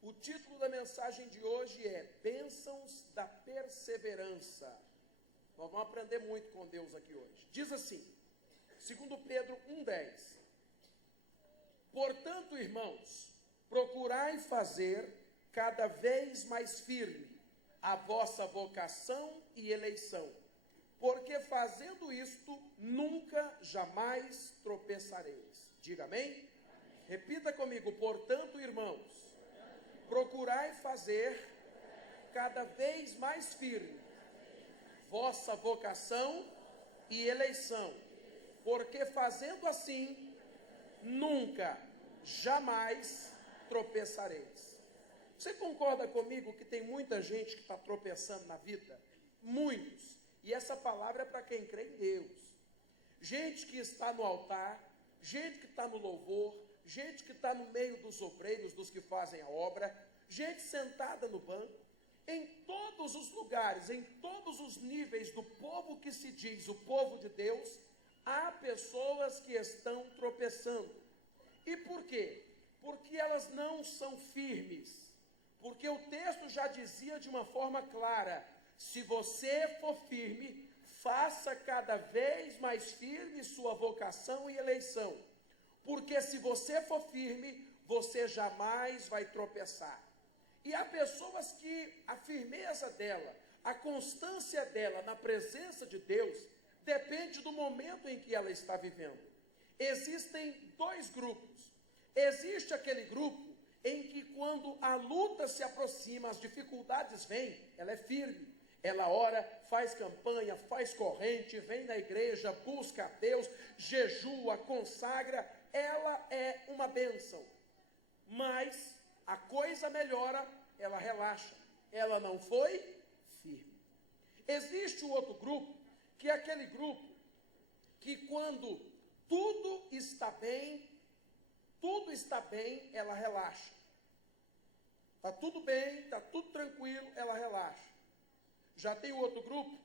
O título da mensagem de hoje é Bênçãos da Perseverança. Nós vamos aprender muito com Deus aqui hoje. Diz assim, 2 Pedro 1,10: Portanto, irmãos, procurai fazer cada vez mais firme a vossa vocação e eleição, porque fazendo isto, nunca, jamais tropeçareis. Diga amém? Repita comigo, portanto, irmãos, procurai fazer cada vez mais firme vossa vocação e eleição, porque fazendo assim, nunca, jamais tropeçareis. Você concorda comigo que tem muita gente que está tropeçando na vida? Muitos. E essa palavra é para quem crê em Deus. Gente que está no altar, gente que está no louvor, gente que está no meio dos obreiros, dos que fazem a obra, gente sentada no banco, em todos os lugares, em todos os níveis do povo que se diz o povo de Deus, há pessoas que estão tropeçando. E por quê? Porque elas não são firmes. Porque o texto já dizia de uma forma clara: se você for firme, faça cada vez mais firme sua vocação e eleição. Porque se você for firme, você jamais vai tropeçar. E há pessoas que a firmeza dela, a constância dela na presença de Deus, depende do momento em que ela está vivendo. Existem dois grupos. Existe aquele grupo em que quando a luta se aproxima, as dificuldades vêm, ela é firme. Ela ora, faz campanha, faz corrente, vem na igreja, busca a Deus, jejua, consagra. Ela é uma bênção. Mas a coisa melhora, ela relaxa. Ela não foi firme. Existe o outro grupo, que é aquele grupo que quando tudo está bem, ela relaxa. Está tudo bem, está tudo tranquilo, ela relaxa. Já tem o outro grupo,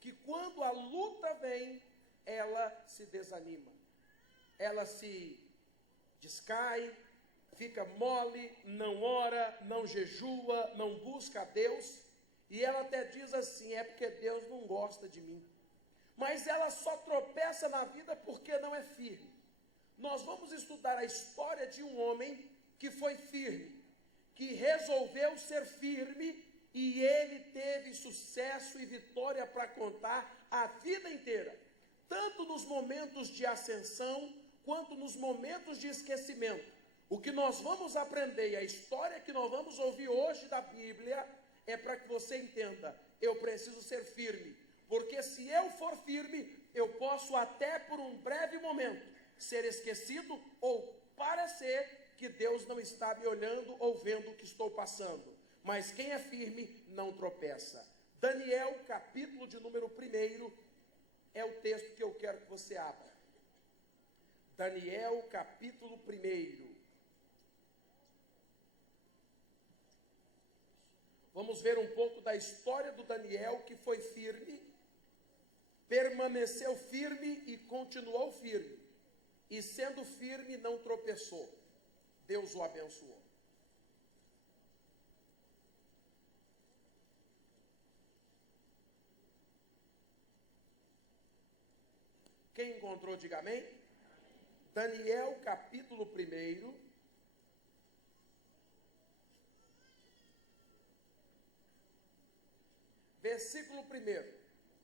que quando a luta vem, ela se desanima. Ela se descai, fica mole, não ora, não jejua, não busca a Deus. E ela até diz assim, é porque Deus não gosta de mim. Mas ela só tropeça na vida porque não é firme. Nós vamos estudar a história de um homem que foi firme, que resolveu ser firme, e ele teve sucesso e vitória para contar a vida inteira, tanto nos momentos de ascensão, quanto nos momentos de esquecimento. O que nós vamos aprender, e a história que nós vamos ouvir hoje da Bíblia, é para que você entenda, eu preciso ser firme, porque se eu for firme, eu posso até por um breve momento ser esquecido ou parecer que Deus não está me olhando ou vendo o que estou passando. Mas quem é firme não tropeça. Daniel, capítulo de número 1, é o texto que eu quero que você abra. Daniel, capítulo 1. Vamos ver um pouco da história do Daniel, que foi firme, permaneceu firme e continuou firme. E sendo firme, não tropeçou. Deus o abençoou. Quem encontrou, diga amém. Daniel, capítulo 1. Versículo 1.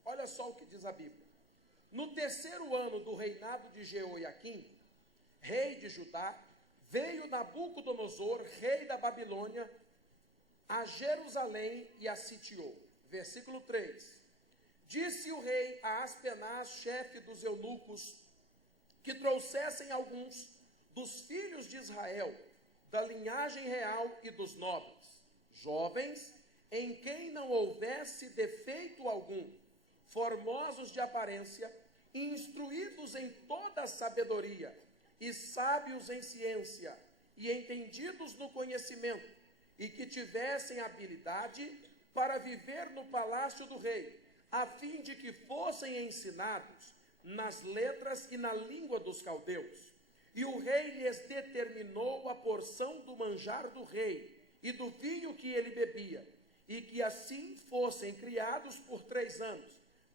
Olha só o que diz a Bíblia. No terceiro ano do reinado de Jeoiaquim, rei de Judá, veio Nabucodonosor, rei da Babilônia, a Jerusalém e a sitiou. Versículo 3. Disse o rei a Aspenaz, chefe dos eunucos, que trouxessem alguns dos filhos de Israel, da linhagem real e dos nobres, jovens, em quem não houvesse defeito algum, formosos de aparência, instruídos em toda a sabedoria, e sábios em ciência, e entendidos no conhecimento, e que tivessem habilidade para viver no palácio do rei, a fim de que fossem ensinados nas letras e na língua dos caldeus. E o rei lhes determinou a porção do manjar do rei, e do vinho que ele bebia, e que assim fossem criados por 3 anos,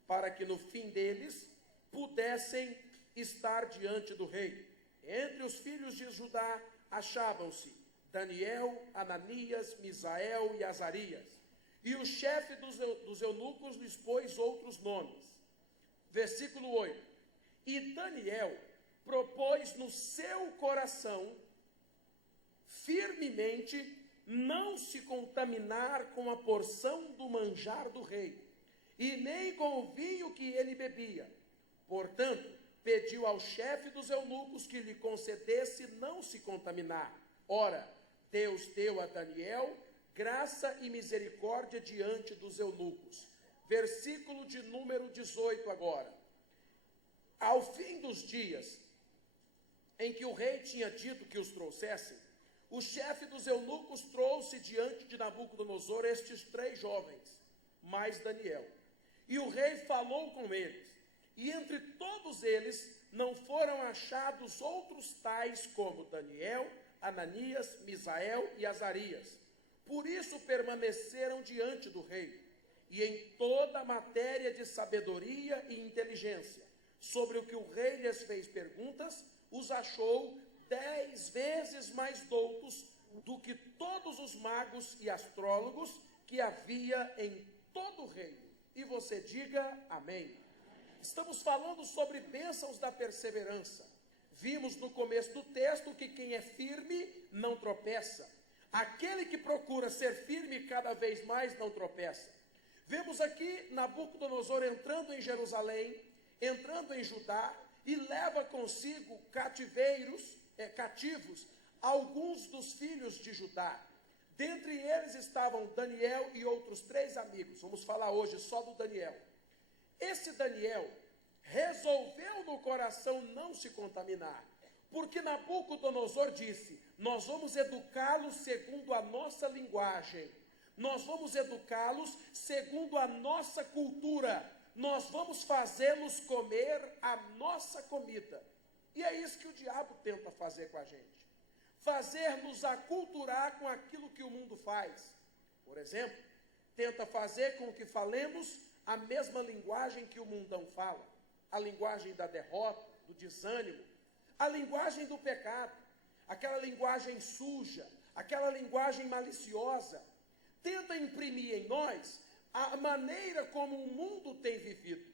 para que no fim deles pudessem estar diante do rei. Entre os filhos de Judá achavam-se Daniel, Ananias, Misael e Azarias. E o chefe dos eunucos lhes pôs outros nomes. Versículo 8. E Daniel propôs no seu coração firmemente não se contaminar com a porção do manjar do rei, e nem com o vinho que ele bebia. Portanto, pediu ao chefe dos eunucos que lhe concedesse não se contaminar. Ora, Deus deu a Daniel graça e misericórdia diante dos eunucos. Versículo de número 18 agora. Ao fim dos dias em que o rei tinha dito que os trouxessem, o chefe dos eunucos trouxe diante de Nabucodonosor estes 3 jovens, mais Daniel. E o rei falou com eles, e entre todos eles não foram achados outros tais como Daniel, Ananias, Misael e Azarias. Por isso permaneceram diante do rei, e em toda a matéria de sabedoria e inteligência, sobre o que o rei lhes fez perguntas, os achou 10 vezes mais doutos do que todos os magos e astrólogos que havia em todo o reino. E você diga amém. Estamos falando sobre bênçãos da perseverança. Vimos no começo do texto que quem é firme não tropeça. Aquele que procura ser firme cada vez mais não tropeça. Vemos aqui Nabucodonosor entrando em Jerusalém, entrando em Judá, e leva consigo cativos alguns dos filhos de Judá. Dentre eles estavam Daniel e outros 3 amigos. Vamos falar hoje só do Daniel. Esse Daniel resolveu no coração não se contaminar, porque Nabucodonosor disse: nós vamos educá-los segundo a nossa linguagem, nós vamos educá-los segundo a nossa cultura, nós vamos fazê-los comer a nossa comida. E é isso que o diabo tenta fazer com a gente. Fazer-nos aculturar com aquilo que o mundo faz. Por exemplo, tenta fazer com que falemos a mesma linguagem que o mundão fala. A linguagem da derrota, do desânimo, a linguagem do pecado, aquela linguagem suja, aquela linguagem maliciosa. Tenta imprimir em nós a maneira como o mundo tem vivido.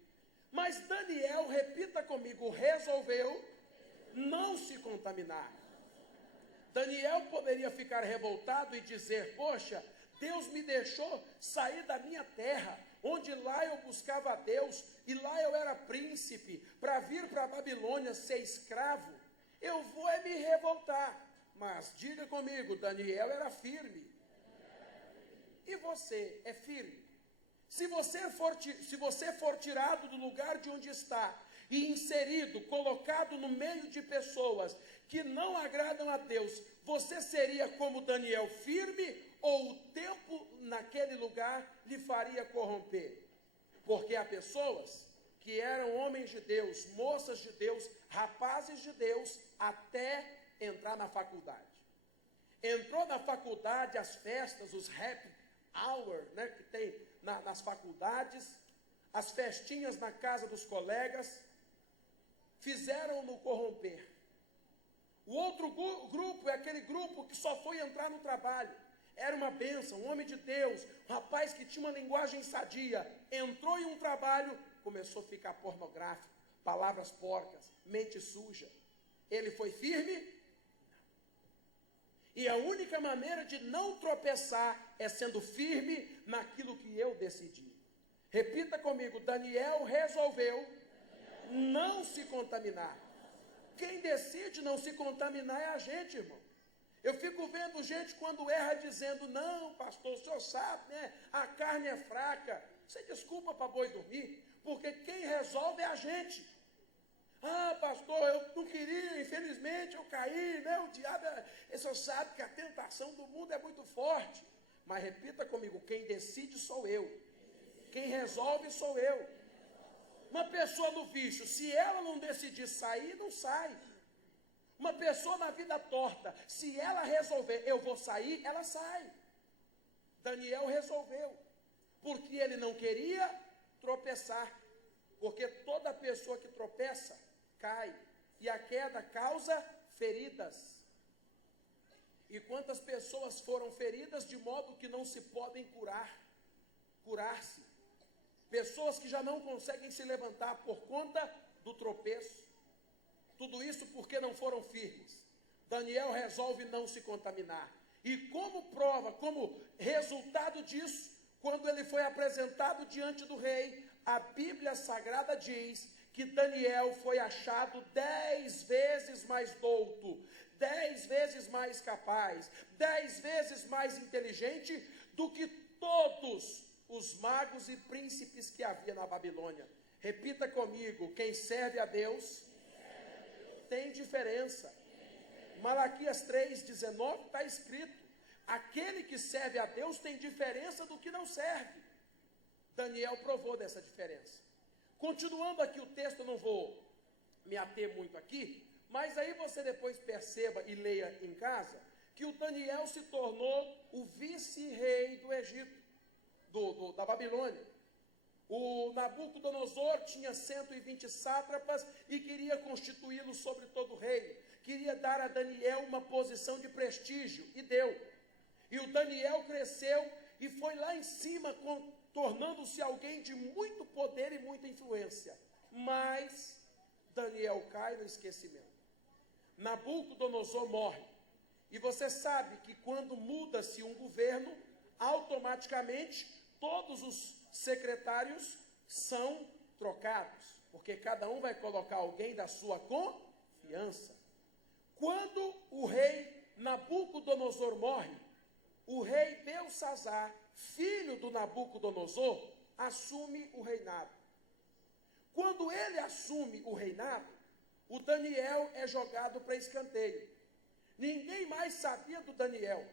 Mas Daniel, repita comigo, resolveu não se contaminar. Daniel poderia ficar revoltado e dizer: poxa, Deus me deixou sair da minha terra, onde lá eu buscava a Deus, e lá eu era príncipe, para vir para a Babilônia ser escravo. Eu vou me revoltar. Mas diga comigo, Daniel era firme. E você é firme? Se você for tirado do lugar de onde está e inserido, colocado no meio de pessoas que não agradam a Deus, você seria como Daniel, firme, ou o tempo naquele lugar lhe faria corromper? Porque há pessoas que eram homens de Deus, moças de Deus, rapazes de Deus, até entrar na faculdade. Entrou na faculdade, as festas, os happy hour, né, que tem nas faculdades, as festinhas na casa dos colegas, fizeram-no corromper. O outro grupo é aquele grupo que só foi entrar no trabalho. Era uma bênção, um homem de Deus, um rapaz que tinha uma linguagem sadia, entrou em um trabalho, começou a ficar pornográfico, palavras porcas, mente suja. Ele foi firme? E a única maneira de não tropeçar é sendo firme naquilo que eu decidi. Repita comigo, Daniel resolveu não se contaminar. Quem decide não se contaminar é a gente, irmão. Eu fico vendo gente quando erra dizendo: não, pastor, o senhor sabe, né? A carne é fraca. Você desculpa para boi dormir, porque quem resolve é a gente. Ah, pastor, eu não queria, infelizmente eu caí, né? O diabo, o senhor sabe que a tentação do mundo é muito forte. Mas repita comigo, quem decide sou eu. Quem resolve sou eu. Uma pessoa do vício, se ela não decidir sair, não sai. Uma pessoa na vida torta, se ela resolver, eu vou sair, ela sai. Daniel resolveu, porque ele não queria tropeçar, porque toda pessoa que tropeça, cai, e a queda causa feridas. E quantas pessoas foram feridas de modo que não se podem curar-se. Pessoas que já não conseguem se levantar por conta do tropeço. Tudo isso porque não foram firmes. Daniel resolve não se contaminar. E como prova, como resultado disso, quando ele foi apresentado diante do rei, a Bíblia Sagrada diz que Daniel foi achado 10 vezes mais douto, 10 vezes mais capaz, 10 vezes mais inteligente do que todos os magos e príncipes que havia na Babilônia. Repita comigo: quem serve a Deus tem diferença. Malaquias 3,19 está escrito: aquele que serve a Deus tem diferença do que não serve. Daniel provou dessa diferença. Continuando aqui o texto, eu não vou me ater muito aqui, mas aí você depois perceba e leia em casa, que o Daniel se tornou o vice-rei do Egito, da Babilônia. O Nabucodonosor tinha 120 sátrapas e queria constituí-lo sobre todo o reino. Queria dar a Daniel uma posição de prestígio, e deu. E o Daniel cresceu e foi lá em cima, tornando-se alguém de muito poder e muita influência. Mas Daniel cai no esquecimento. Nabucodonosor morre. E você sabe que quando muda-se um governo, automaticamente todos os secretários são trocados, porque cada um vai colocar alguém da sua confiança. Quando o rei Nabucodonosor morre, o rei Belsazar, filho do Nabucodonosor, assume o reinado. Quando ele assume o reinado, o Daniel é jogado para escanteio. Ninguém mais sabia do Daniel.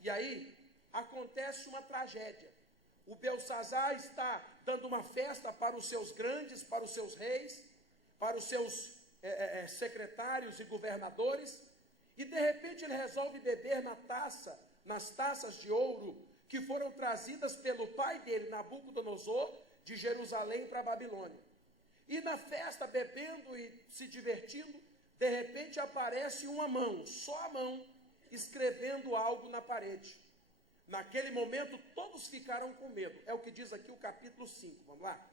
E aí acontece uma tragédia. O Belsazar está dando uma festa para os seus grandes, para os seus reis, para os seus secretários e governadores, e de repente ele resolve beber nas taças de ouro que foram trazidas pelo pai dele, Nabucodonosor, de Jerusalém para a Babilônia. E na festa, bebendo e se divertindo, de repente aparece uma mão, só a mão, escrevendo algo na parede. Naquele momento, todos ficaram com medo. É o que diz aqui o capítulo 5. Vamos lá?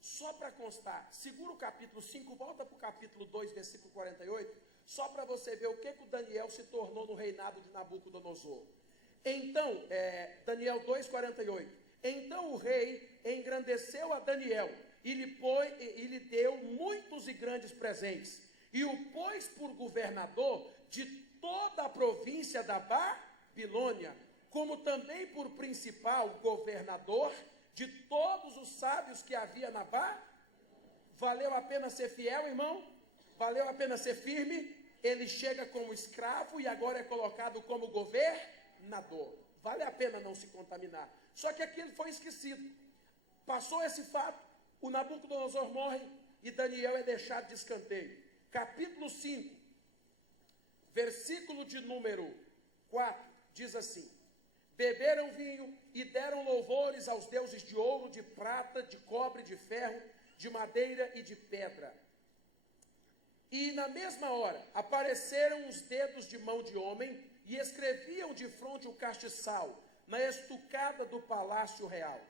Só para constar, segura o capítulo 5, volta para o capítulo 2, versículo 48, só para você ver o que o Daniel se tornou no reinado de Nabucodonosor. Então, Daniel 2, 48. Então o rei engrandeceu a Daniel e lhe deu muitos e grandes presentes, e o pôs por governador de toda a província da Babilônia, como também por principal governador de todos os sábios que havia na Babilônia. Valeu a pena ser fiel, irmão? Valeu a pena ser firme? Ele chega como escravo e agora é colocado como governador. Vale a pena não se contaminar. Só que aqui ele foi esquecido. Passou esse fato, o Nabucodonosor morre e Daniel é deixado de escanteio. Capítulo 5, versículo de número 4, diz assim: beberam vinho e deram louvores aos deuses de ouro, de prata, de cobre, de ferro, de madeira e de pedra. E na mesma hora apareceram os dedos de mão de homem e escreviam de fronte o castiçal na estucada do palácio real.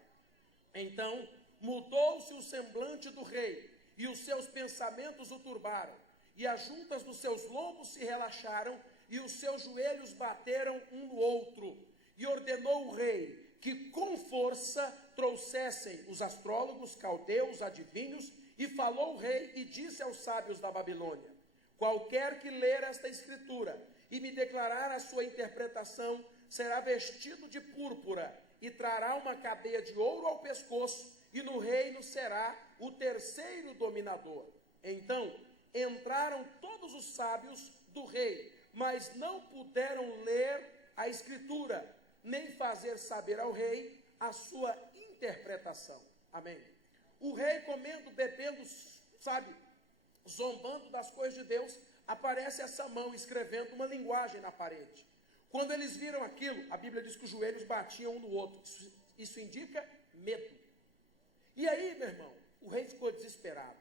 Então mudou-se o semblante do rei, e os seus pensamentos o turbaram, e as juntas dos seus lombos se relaxaram, e os seus joelhos bateram um no outro. E ordenou o rei que com força trouxessem os astrólogos, caldeus, adivinhos, e falou o rei e disse aos sábios da Babilônia: qualquer que ler esta escritura e me declarar a sua interpretação, será vestido de púrpura e trará uma cadeia de ouro ao pescoço, e no reino será o terceiro dominador. Então entraram todos os sábios do rei, mas não puderam ler a escritura, nem fazer saber ao rei a sua interpretação. Amém. O rei, comendo, bebendo, sabe, zombando das coisas de Deus, aparece essa mão escrevendo uma linguagem na parede. Quando eles viram aquilo, a Bíblia diz que os joelhos batiam um no outro. Isso indica medo. E aí, meu irmão, o rei ficou desesperado.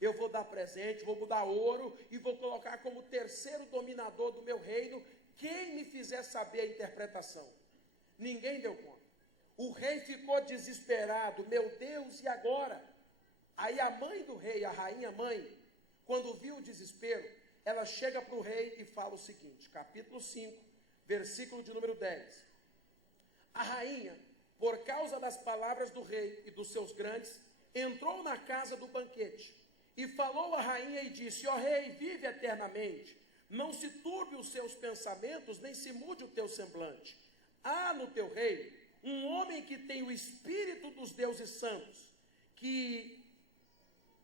Eu vou dar presente, vou mudar ouro e vou colocar como terceiro dominador do meu reino quem me fizer saber a interpretação. Ninguém deu conta. O rei ficou desesperado. Meu Deus, e agora? Aí a mãe do rei, a rainha mãe, quando viu o desespero, ela chega para o rei e fala o seguinte, capítulo 5, versículo de número 10. A rainha, por causa das palavras do rei e dos seus grandes, entrou na casa do banquete e falou à rainha e disse: ó rei, vive eternamente, não se turbe os seus pensamentos, nem se mude o teu semblante. Há no teu reino um homem que tem o espírito dos deuses santos, que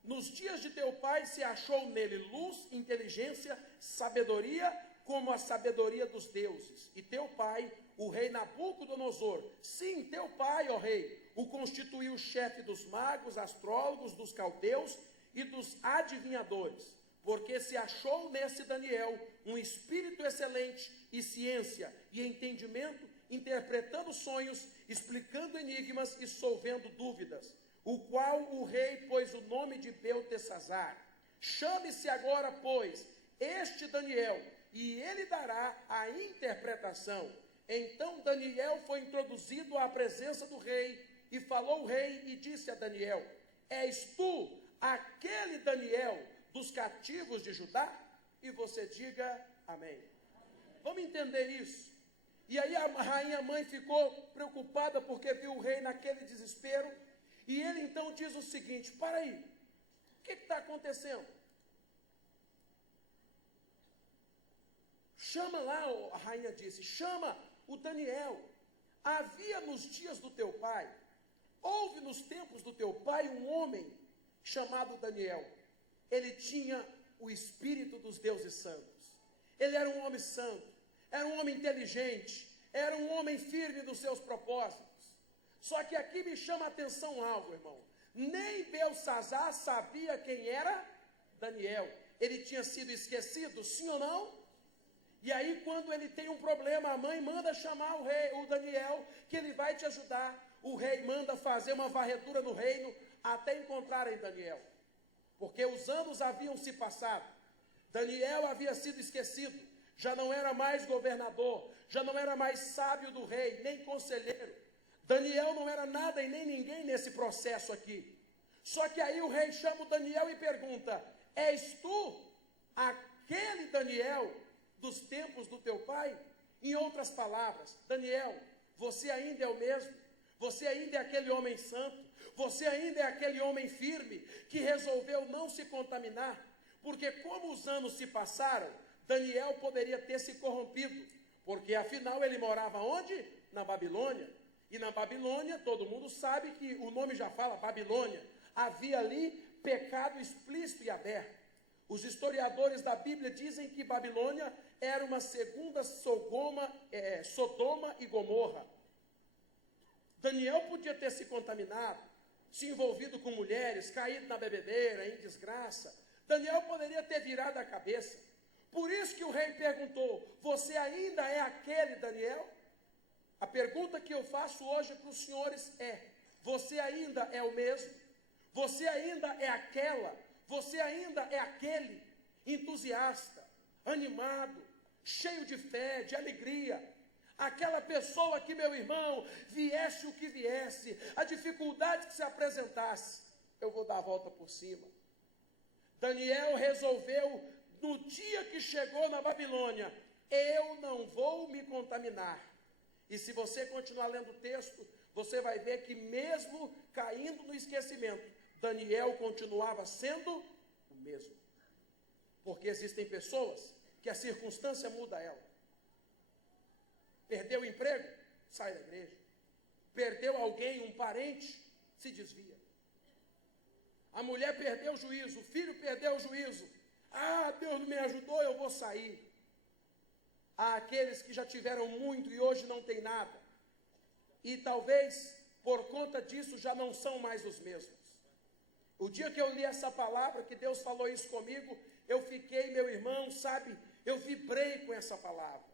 nos dias de teu pai se achou nele luz, inteligência, sabedoria, como a sabedoria dos deuses. E teu pai, o rei Nabucodonosor, sim, teu pai, ó rei, o constituiu chefe dos magos, astrólogos, dos caldeus e dos adivinhadores, porque se achou nesse Daniel um espírito excelente e ciência e entendimento, interpretando sonhos, explicando enigmas e solvendo dúvidas, o qual o rei pôs o nome de Beltesazar. Chame-se agora, pois, este Daniel, e ele dará a interpretação. Então Daniel foi introduzido à presença do rei, e falou o rei e disse a Daniel: és tu aquele Daniel dos cativos de Judá? E você diga amém. Vamos entender isso. E aí a rainha mãe ficou preocupada porque viu o rei naquele desespero. E ele então diz o seguinte: para aí, o que está acontecendo? Chama lá, a rainha disse, chama o Daniel. Havia nos dias do teu pai, houve nos tempos do teu pai um homem chamado Daniel. Ele tinha o espírito dos deuses santos. Ele era um homem santo, era um homem inteligente, era um homem firme nos seus propósitos. Só que aqui me chama a atenção algo, irmão. Nem Beltesazar sabia quem era Daniel. Ele tinha sido esquecido, sim ou não? E aí, quando ele tem um problema, a mãe manda chamar o rei, o Daniel, que ele vai te ajudar. O rei manda fazer uma varredura no reino até encontrarem Daniel. Porque os anos haviam se passado. Daniel havia sido esquecido. Já não era mais governador, já não era mais sábio do rei, nem conselheiro. Daniel não era nada e nem ninguém nesse processo aqui. Só que aí o rei chama o Daniel e pergunta: és tu aquele Daniel dos tempos do teu pai? Em outras palavras, Daniel, você ainda é o mesmo? Você ainda é aquele homem santo? Você ainda é aquele homem firme que resolveu não se contaminar? Porque como os anos se passaram, Daniel poderia ter se corrompido, porque afinal ele morava onde? Na Babilônia. E na Babilônia, todo mundo sabe que o nome já fala Babilônia. Havia ali pecado explícito e aberto. Os historiadores da Bíblia dizem que Babilônia era uma segunda Sodoma e Gomorra. Daniel podia ter se contaminado, se envolvido com mulheres, caído na bebedeira, em desgraça. Daniel poderia ter virado a cabeça. Por isso que o rei perguntou: você ainda é aquele Daniel? A pergunta que eu faço hoje para os senhores é: você ainda é o mesmo? Você ainda é aquela? Você ainda é aquele entusiasta, animado, cheio de fé, de alegria? Aquela pessoa que, meu irmão, viesse o que viesse, a dificuldade que se apresentasse, eu vou dar a volta por cima. Daniel resolveu, no dia que chegou na Babilônia: eu não vou me contaminar. E se você continuar lendo o texto, você vai ver que mesmo caindo no esquecimento, Daniel continuava sendo o mesmo. Porque existem pessoas que a circunstância muda ela. Perdeu o emprego? Sai da igreja. Perdeu alguém, um parente? Se desvia. A mulher perdeu o juízo, o filho perdeu o juízo. Ah, Deus não me ajudou, eu vou sair. Há aqueles que já tiveram muito e hoje não tem nada. E talvez, por conta disso, já não são mais os mesmos. O dia que eu li essa palavra, que Deus falou isso comigo, eu fiquei, meu irmão, sabe, eu vibrei com essa palavra.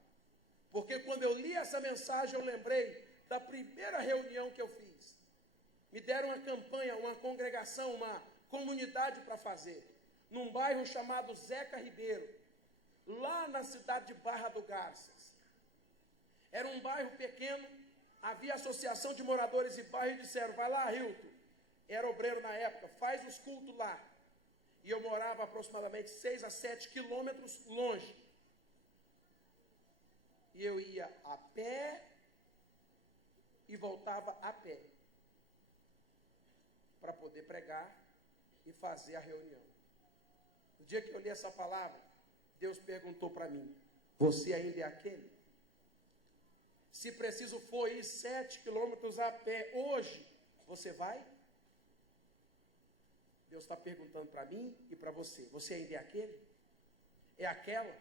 Porque quando eu li essa mensagem, eu lembrei da primeira reunião que eu fiz. Me deram uma campanha, uma congregação, uma comunidade para fazer, num bairro chamado Zeca Ribeiro, lá na cidade de Barra do Garças. Era um bairro pequeno, havia associação de moradores de bairro e disseram, vai lá, Hilton, era obreiro na época, faz os cultos lá. E eu morava aproximadamente 6 a 7 quilômetros longe. E eu ia a pé e voltava a pé para poder pregar e fazer a reunião. No dia que eu li essa palavra, Deus perguntou para mim, você ainda é aquele? Se preciso for ir 7 quilômetros a pé hoje, você vai? Deus está perguntando para mim e para você, você ainda é aquele? É aquela?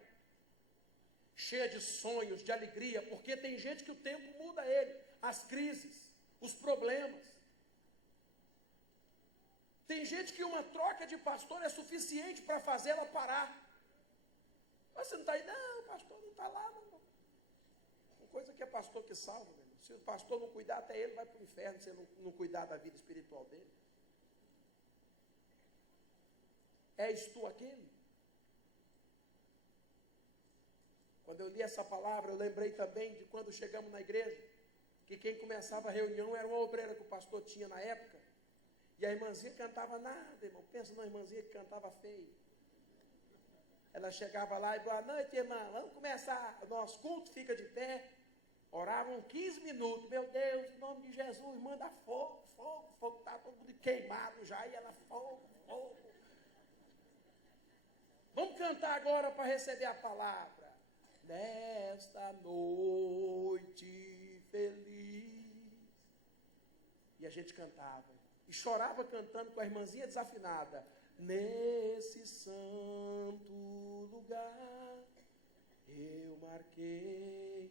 Cheia de sonhos, de alegria, porque tem gente que o tempo muda ele, as crises, os problemas. Tem gente que uma troca de pastor é suficiente para fazer ela parar. Mas você não está aí, não, o pastor não está lá, não. Uma coisa que é pastor que salva, meu irmão. Se o pastor não cuidar, até ele vai para o inferno, se ele não cuidar da vida espiritual dele. És tu aquele? Quando eu li essa palavra, eu lembrei também de quando chegamos na igreja, que quem começava a reunião era uma obreira que o pastor tinha na época, e a irmãzinha cantava nada, irmão, pensa numa irmãzinha que cantava feio. Ela chegava lá e boa noite, irmã, vamos começar, o nosso culto fica de pé, oravam 15 minutos, meu Deus, em nome de Jesus, manda fogo, fogo, fogo, está todo mundo queimado já, e ela, fogo, fogo. Vamos cantar agora para receber a palavra. Nesta noite feliz. E a gente cantava. E chorava cantando com a irmãzinha desafinada. Nesse santo lugar, eu marquei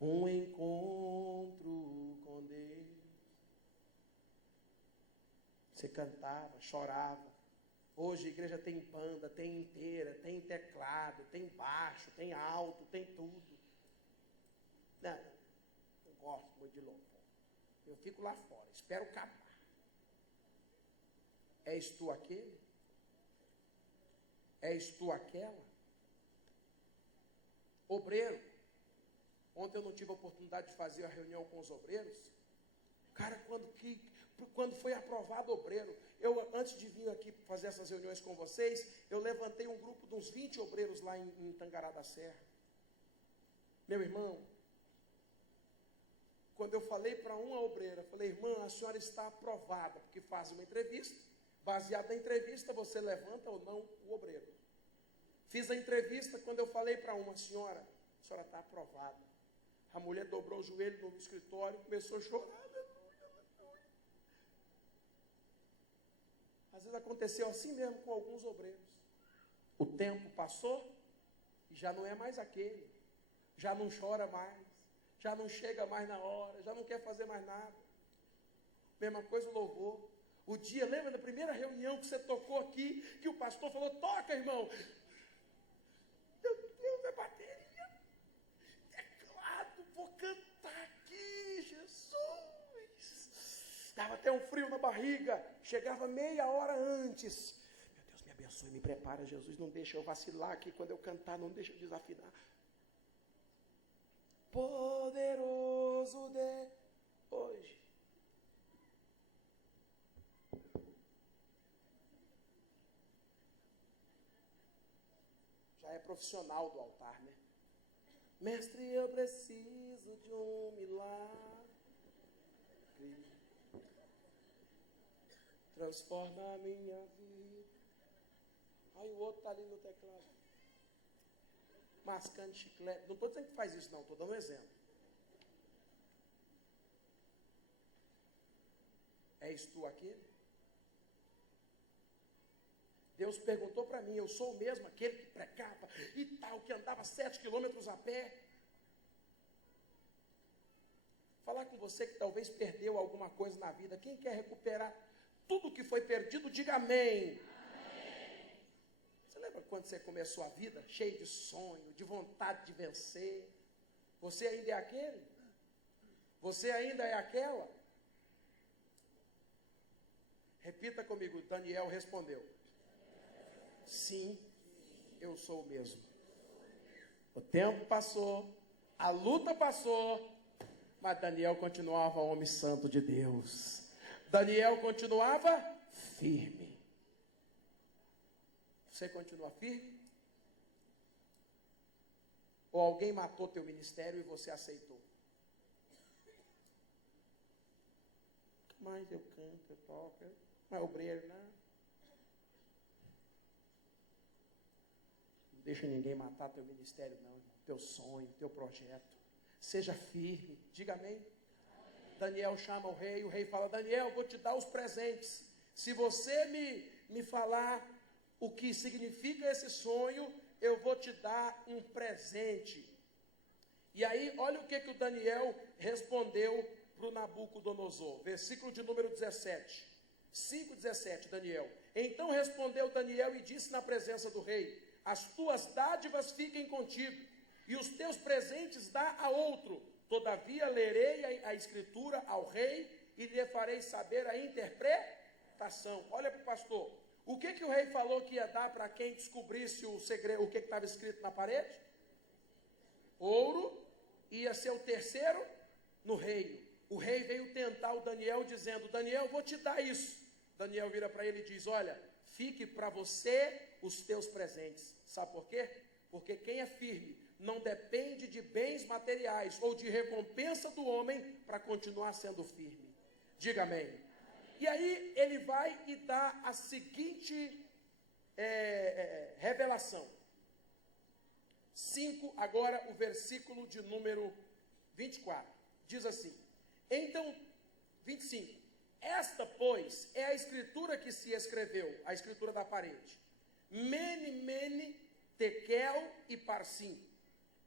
um encontro com Deus. Você cantava, chorava. Hoje a igreja tem banda, tem inteira, tem teclado, tem baixo, tem alto, tem tudo. Não gosto muito de louvor. Eu fico lá fora, espero acabar. És tu aquele? És tu aquela? Obreiro. Ontem eu não tive a oportunidade de fazer a reunião com os obreiros. Cara, quando foi aprovado obreiro, eu, antes de vir aqui fazer essas reuniões com vocês, eu levantei um grupo de uns 20 obreiros lá em Tangará da Serra. Meu irmão, quando eu falei para uma obreira, falei, irmã, a senhora está aprovada, porque faz uma entrevista, baseado na entrevista, você levanta ou não o obreiro. Fiz a entrevista, quando eu falei para uma senhora, a senhora está aprovada. A mulher dobrou o joelho no escritório e começou a chorar. Às vezes aconteceu assim mesmo com alguns obreiros. O tempo passou e já não é mais aquele. Já não chora mais. Já não chega mais na hora. Já não quer fazer mais nada. Mesma coisa o louvor. O dia, lembra da primeira reunião que você tocou aqui, que o pastor falou, toca, irmão. Meu Deus, é bateria. Teclado, vou cantar aqui, Jesus. Dava até um frio na barriga, chegava meia hora antes. Meu Deus, me abençoe, me prepara, Jesus, não deixa eu vacilar aqui quando eu cantar, não deixa eu desafinar. Poderoso de hoje. Já é profissional do altar, né? Mestre, eu preciso de um milagre. Transforma a minha vida. Aí o outro está ali no teclado, mascando chiclete. Não estou dizendo que faz isso não, estou dando um exemplo. És tu aquele? Deus perguntou para mim, eu sou o mesmo, aquele que pregava e tal, que andava 7 quilômetros a pé. Falar com você que talvez perdeu alguma coisa na vida. Quem quer recuperar tudo que foi perdido, diga amém. Você lembra quando você começou a vida cheio de sonho, de vontade de vencer? Você ainda é aquele? Você ainda é aquela? Repita comigo, Daniel respondeu. Sim, eu sou o mesmo. O tempo passou, a luta passou, mas Daniel continuava homem santo de Deus. Daniel continuava firme. Você continua firme? Ou alguém matou teu ministério e você aceitou? Mas eu canto, eu toco, não é obreiro, não. Não deixa ninguém matar teu ministério, não, irmão. Teu sonho, teu projeto. Seja firme, diga amém. Daniel chama o rei fala, Daniel, vou te dar os presentes. Se você me falar o que significa esse sonho, eu vou te dar um presente. E aí, olha o que o Daniel respondeu para o Nabucodonosor, versículo de número 17, 5:17, Daniel. Então respondeu Daniel e disse na presença do rei, as tuas dádivas fiquem contigo, e os teus presentes dá a outro, todavia lerei a escritura ao rei, e lhe farei saber a interpretação. Olha para o pastor, o que o rei falou que ia dar para quem descobrisse o segredo, o que estava escrito na parede? Ouro, ia ser o terceiro no reino. O rei veio tentar o Daniel dizendo, Daniel, vou te dar isso. Daniel vira para ele e diz, olha, fique para você os teus presentes. Sabe por quê? Porque quem é firme não depende de bens materiais ou de recompensa do homem para continuar sendo firme. Diga amém. E aí ele vai e dá a seguinte revelação. 5, agora o versículo de número 24. Diz assim, então, 25. Esta, pois, é a escritura que se escreveu, a escritura da parede. Mene, mene, tekel e parsim.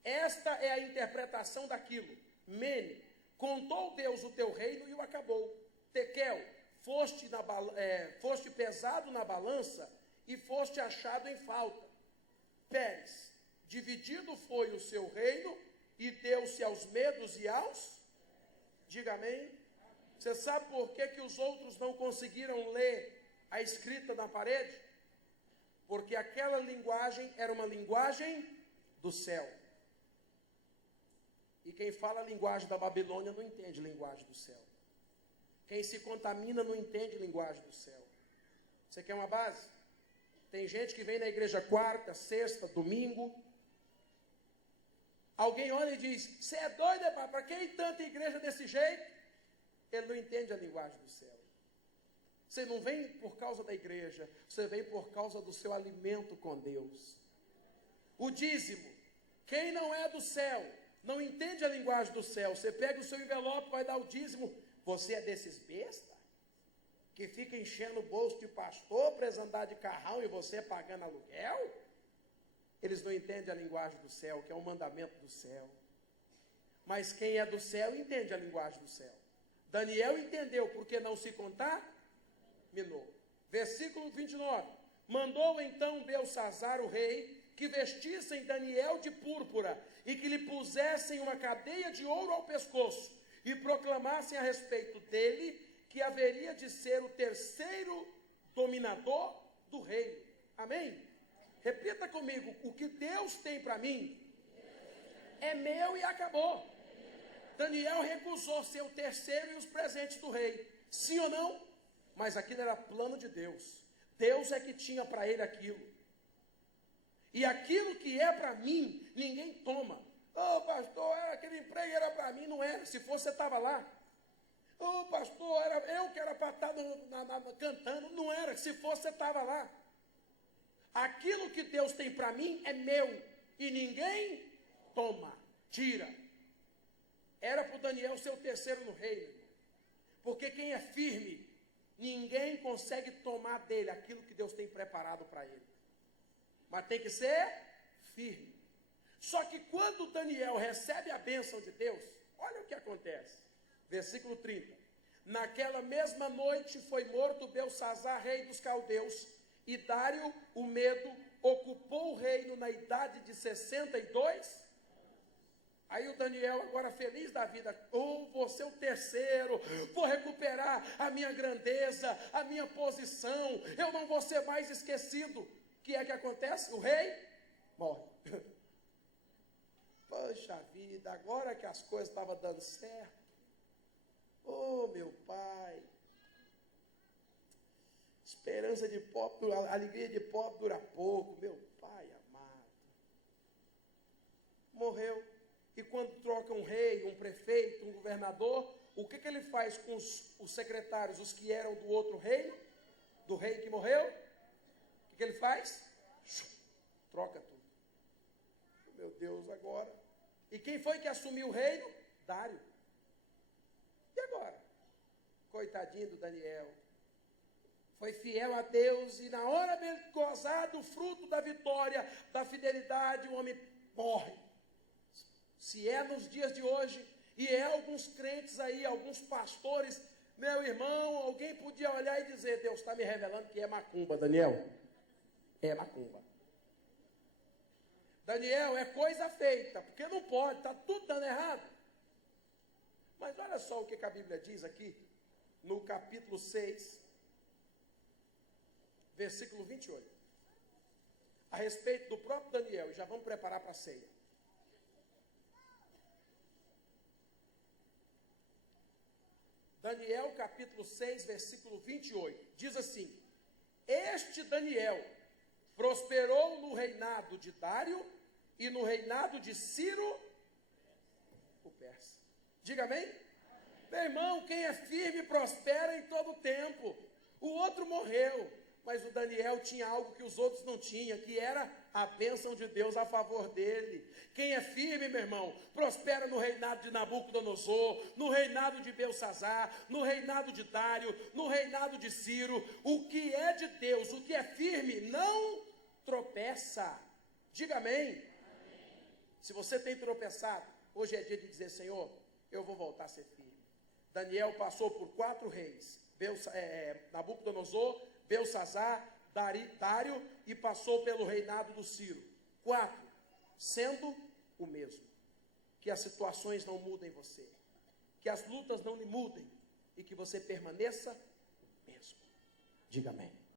Esta é a interpretação daquilo. Mene, contou Deus o teu reino e o acabou. Tekel, foste pesado na balança e foste achado em falta. Pérez, dividido foi o seu reino e deu-se aos medos e aos... Diga amém. Você sabe por que os outros não conseguiram ler a escrita na parede? Porque aquela linguagem era uma linguagem do céu. E quem fala a linguagem da Babilônia não entende a linguagem do céu. Quem se contamina não entende a linguagem do céu. Você quer uma base? Tem gente que vem na igreja quarta, sexta, domingo. Alguém olha e diz, você é doido, para que tanta igreja desse jeito? Ele não entende a linguagem do céu. Você não vem por causa da igreja, você vem por causa do seu alimento com Deus. O dízimo, quem não é do céu, não entende a linguagem do céu. Você pega o seu envelope, vai dar o dízimo, você é desses besta, que fica enchendo o bolso de pastor para eles andar de carrão e você pagando aluguel? Eles não entendem a linguagem do céu, que é um mandamento do céu. Mas quem é do céu entende a linguagem do céu. Daniel entendeu, porque não se contaminou. Versículo 29. Mandou então Belsassar, o rei, que vestissem Daniel de púrpura e que lhe pusessem uma cadeia de ouro ao pescoço e proclamassem a respeito dele que haveria de ser o terceiro dominador do reino. Amém? Repita comigo, o que Deus tem para mim é meu e acabou. Daniel recusou ser o terceiro e os presentes do rei. Sim ou não? Mas aquilo era plano de Deus. Deus é que tinha para ele aquilo. E aquilo que é para mim, ninguém toma. Ô pastor, aquele emprego era para mim, não era. Se fosse, você estava lá. Ô pastor, era eu que era para estar cantando, não era. Se fosse, você estava lá. Aquilo que Deus tem para mim é meu. E ninguém toma, tira. Era para o Daniel ser o terceiro no reino. Porque quem é firme Ninguém consegue tomar dele aquilo que Deus tem preparado para ele. Mas tem que ser firme. Só que quando Daniel recebe a bênção de Deus, olha o que acontece. Versículo 30. Naquela mesma noite foi morto Belsazzar, rei dos caldeus, e Dário, o Medo, ocupou o reino na idade de 62. Aí o Daniel, agora feliz da vida, vou ser o terceiro, vou recuperar a minha grandeza, a minha posição, eu não vou ser mais esquecido. O que é que acontece? O rei morre. Poxa vida, agora que as coisas estavam dando certo, meu pai, esperança de pobre, alegria de pobre dura pouco, meu pai amado, morreu. E quando troca um rei, um prefeito, um governador, o que ele faz com os secretários, os que eram do outro reino, do rei que morreu? O que ele faz? Troca tudo. Meu Deus, agora. E quem foi que assumiu o reino? Dário. E agora? Coitadinho do Daniel. Foi fiel a Deus e na hora de gozar do fruto da vitória, da fidelidade, o homem morre. Se é nos dias de hoje, e é alguns crentes aí, alguns pastores, meu irmão, alguém podia olhar e dizer, Deus está me revelando que é macumba, Daniel. É macumba. Daniel, é coisa feita, porque não pode, está tudo dando errado. Mas olha só o que a Bíblia diz aqui, no capítulo 6, versículo 28. A respeito do próprio Daniel, e já vamos preparar para a ceia. Daniel, capítulo 6, versículo 28, diz assim: este Daniel prosperou no reinado de Dário e no reinado de Ciro, o persa. Diga amém? Amém. Meu irmão, quem é firme prospera em todo tempo. O outro morreu, mas o Daniel tinha algo que os outros não tinham, que era a bênção de Deus a favor dele. Quem é firme, meu irmão, prospera no reinado de Nabucodonosor, no reinado de Belsazzar, no reinado de Dário, no reinado de Ciro. O que é de Deus, o que é firme, não tropeça. Diga amém. Amém. Se você tem tropeçado, hoje é dia de dizer, Senhor, eu vou voltar a ser firme. Daniel passou por 4 reis, Nabucodonosor, Belsazzar, Dário, e passou pelo reinado do Ciro. 4, sendo o mesmo. Que as situações não mudem você, que as lutas não lhe mudem, e que você permaneça o mesmo. Diga amém.